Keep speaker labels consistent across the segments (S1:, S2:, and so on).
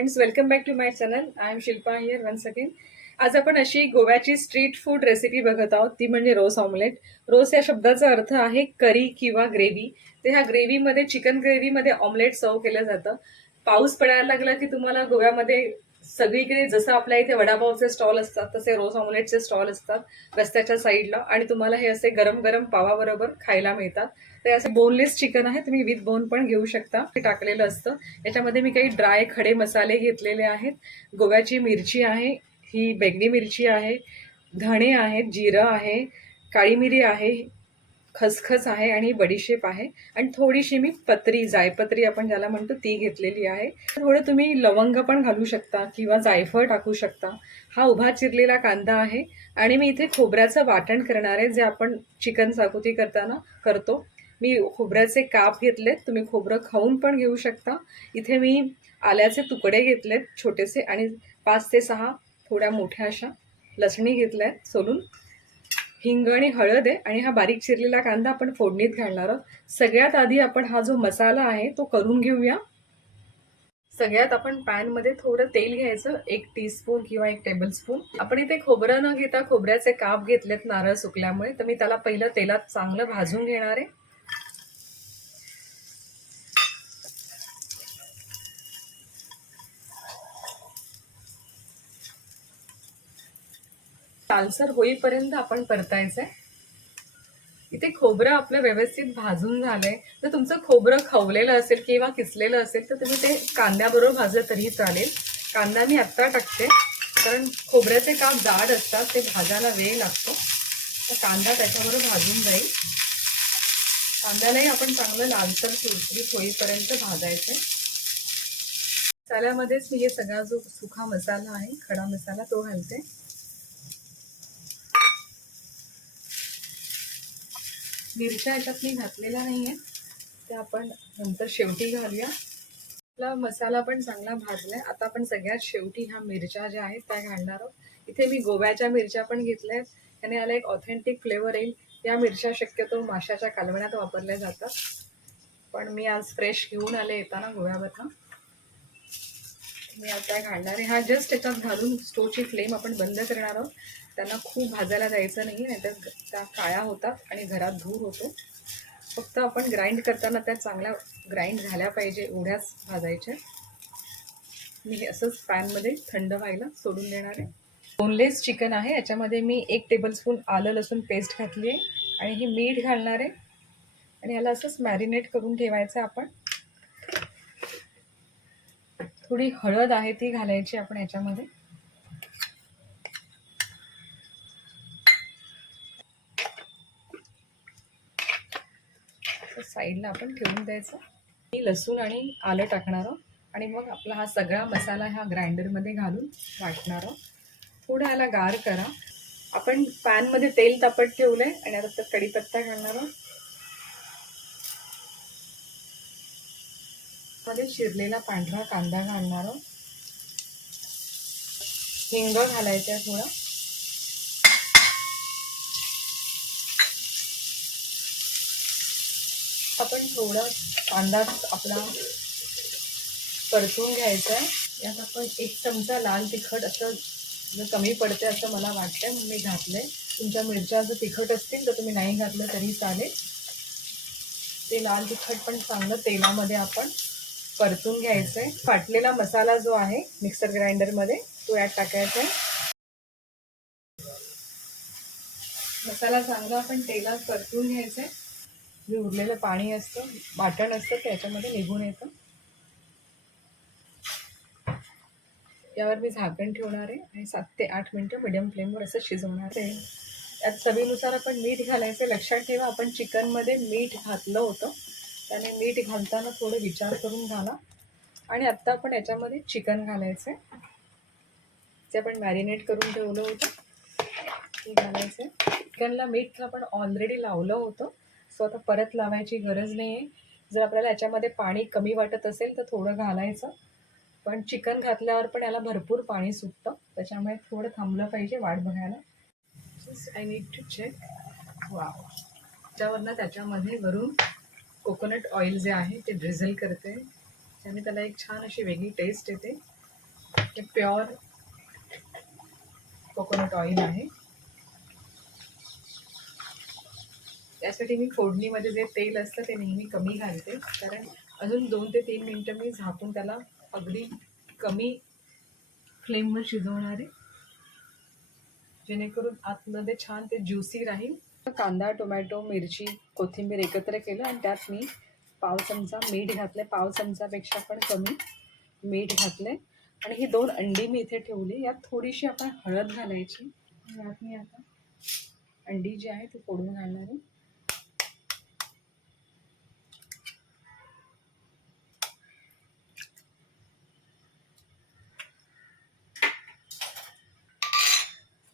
S1: Friends welcome back to my channel I am Shilpa here once again आज आपण अशी गोव्याची स्ट्रीट फूड रेसिपी बघत आहोत. ती म्हणजे रोस ऑमलेट रोस या शब्दाचा अर्थ आहे करी किंवा ग्रेव्ही ते ह्या ग्रेव्हीमध्ये चिकन ग्रेव्हीमध्ये ऑमलेट सर्व केलं जातं. पाऊस पडायला लागला की तुम्हाला गोव्यामध्ये सगळीकडे जसं आपल्या इथे वडापावचे स्टॉल असतात तसे रोज ऑमलेटचे स्टॉल असतात रस्त्याच्या साईडला आणि तुम्हाला हे असे गरम गरम पावाबरोबर खायला मिळतात. ते असे बोनलेस चिकन आहे तुम्ही विथ बोन पण घेऊ शकता. ते टाकलेलं असतं. याच्यामध्ये मी काही ड्राय खडे मसाले घेतलेले आहेत. गोव्याची मिरची आहे ही बेगणी मिरची आहे धणे आहेत जिरं आहे काळी मिरी आहे खसखस आहे आणि बडीशेप आहे. आणि थोडीशी मी पत्री जायपत्री आपण ज्याला म्हणतो ती घेतलेली आहे. थोडं तुम्ही लवंग पण घालू शकता किंवा जायफळ टाकू शकता. हा उभा चिरलेला कांदा आहे आणि मी इथे खोबऱ्याचं वाटण करणार आहे जे आपण चिकन साकुती करताना करतो. मी खोबऱ्याचे काप घेतलेत तुम्ही खोबरं खाऊन पण घेऊ शकता. इथे मी आल्याचे तुकडे घेतलेत छोटेसे आणि पाच ते सहा थोड्या मोठ्या अशा लसणी घेतल्या आहेत सोलून. हिंग आणि हळद आहे आणि हा बारीक चिरलेला कांदा आपण फोडणीत घालणार आहोत. सगळ्यात आधी आपण हा जो मसाला आहे तो करून घेऊया. सगळ्यात आपण पॅनमध्ये थोडं तेल घ्यायचं एक टीस्पून किंवा एक टेबलस्पून आपण इथे खोबरं न घेता खोबऱ्याचे काप घेतलेत नारळ सुकल्यामुळे तर मी त्याला पहिलं तेलात चांगलं भाजून घेणार आहे. लालसर होईपर्यंत आपण परतायचंय. इथे खोबरं आपलं व्यवस्थित भाजून झालंय. जर तुमचं खोबरं खवलेलं असेल किंवा किसलेलं असेल तर तुम्ही ते कांद्याबरोबर भाजलं तरीही चालेल. कांदा मी आत्ता टाकते. कारण खोबऱ्याचे काप जाड असतात ते भाजायला वेळ लागतो. तर कांदा त्याच्याबरोबर भाजून जाईल. कांद्यालाही आपण चांगलं लालसर सुरसुरीत होईपर्यंत भाजायचं मसाल्यामध्येच मी हे सगळा जो सुखा मसाला आहे खडा मसाला तो घालते. मिरच्या याच्यात मी घातलेल्या नाही आहे त्या आपण नंतर शेवटी घालूया. आपला मसाला पण चांगला भाजला आहे आता आपण सगळ्यात शेवटी ह्या मिरच्या ज्या आहेत त्या घालणार आहोत. इथे मी गोव्याच्या मिरच्या पण घेतल्या आहेत त्याने याला एक ऑथेंटिक फ्लेवर येईल. या मिरच्या शक्यतो माशाच्या कालवण्यात वापरल्या जातात. पण मी आज फ्रेश घेऊन आले येताना गोव्यावरनं मी आता घालणार आहे. हा जस्ट त्याच्यात घालून स्टोवची फ्लेम आपण बंद करणार आहोत. त्यांना खूप भाजायला जायचं नाही नाहीतर त्या काळ्या होतात आणि घरात धूर होतो. फक्त आपण ग्राइंड करताना त्या चांगल्या ग्राइंड झाल्या पाहिजे एवढ्याच भाजायच्या. मी हे असंच पॅनमध्ये थंड व्हायला सोडून देणार आहे. बोनलेस चिकन आहे. याच्यामध्ये मी एक टेबलस्पून आलं लसूण पेस्ट घातली आहे आणि ही मीठ घालणार आहे. आणि याला असंच मॅरिनेट करून ठेवायचं आपण. थोडी हळद आहे ती घालायची आपण याच्यामध्ये. साईडला आपण ठेवून द्यायचं. मी लसूण आणि आलं टाकणार आहोत. आणि मग आपला हा सगळा मसाला ह्या ग्राइंडरमध्ये घालून वाटणार आहोत. थोडं याला गार करा. आपण पॅनमध्ये तेल तापत ठेवलं आहे आणि आता तर कढीपत्ता घालणार आहोत. मध्ये चिरलेला पांढरा कांदा घालणार आहोत. हिंग घालायचं आहे थोडा. आपण थोडा कांदा आपला परतून घ्यायचा आहे. यात आपण एक चमचा लाल तिखट असं जर कमी पडते असं मला वाटतं मी घातलंय. तुमच्या मिरच्या जर तिखट असतील तर तुम्ही नाही घातलं तरी चालेल. ते लाल तिखट पण चांगलं तेलामध्ये आपण परतून घ्यायचं आहे फाटलेला मसाला जो आहे मिक्सर ग्राइंडरमध्ये तो यात टाकायचा आहे मसाला चांगला आपण तेलात परतून घ्यायचा आहे जे उरलेलं पाणी असतं वाटण असतं त्याच्यामध्ये निघून येतं. यावर मी झाकण ठेवणार आहे आणि सात ते आठ मिनटं मिडियम फ्लेमवर असं शिजवणार आहे. यात चवीनुसार आपण मीठ घालायचं लक्षात ठेवा आपण चिकनमध्ये मीठ घातलं होतं. त्याने मीठ घालताना थोडं विचार करून घाला. आणि आत्ता आपण याच्यामध्ये चिकन घालायचं आहे जे आपण मॅरिनेट करून ठेवलं होतं. ते घालायचं आहे चिकनला मीठ आपण ऑलरेडी लावलं होतं. सो आता परत लावायची गरज नाही आहे जर आपल्याला याच्यामध्ये पाणी कमी वाटत असेल तर थोडं घालायचं. पण चिकन घातल्यावर पण याला भरपूर पाणी सुटतं. त्याच्यामुळे थोडं थांबलं पाहिजे वाट बघायला. आय नीड टू चेक वा त्याच्यावरनं त्याच्यामध्ये वरून कोकोनट ऑइल जे आहे ते ड्रिझल करते. त्याने त्याला एक छान अशी वेगळी टेस्ट येते. हे प्युअर कोकोनट ऑइल आहे. त्यासाठी मी फोडणीमध्ये जे तेल असतं ते नेहमी कमी घालते. कारण अजून दोन ते तीन मिनटं मी झाकून त्याला अगदी कमी फ्लेमवर शिजवणार आहे. जेणेकरून आतमध्ये छान ते ज्युसी राहील. कांदा टोमॅटो मिरची कोथिंबीर एकत्र केलं आणि त्यात मी पाव चमचा मीठ घातलं पाव चमचापेक्षा पण कमी मीठ घातले आणि ही दोन अंडी मी इथे ठेवली. यात थोडीशी आपण हळद घालायची. यात मी आता अंडी जी आहे ती फोडून घालणार आहे.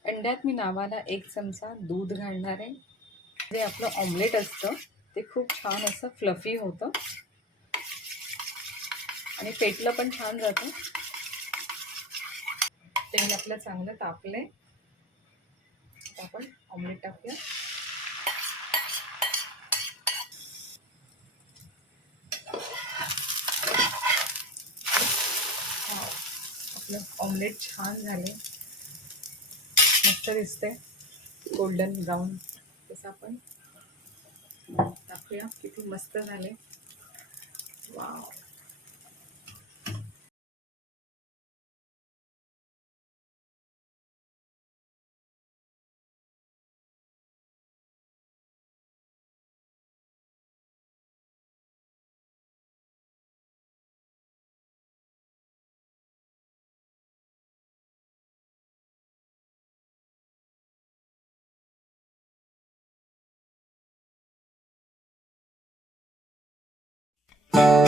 S1: अंड्यात मी नावाला एक चमचा दूध घालणार आहे. जे आपलं ऑमलेट असतं ते खूप छान असं फ्लफी होतं. आणि पेटलं पण छान जातं. तेल आपलं चांगलं तापले आपण ऑमलेट टाकूया. आपलं ऑमलेट छान झाले मस्त दिसते गोल्डन ब्राऊन तसं आपण दाखवूया किती मस्त झाले वाव Thank you.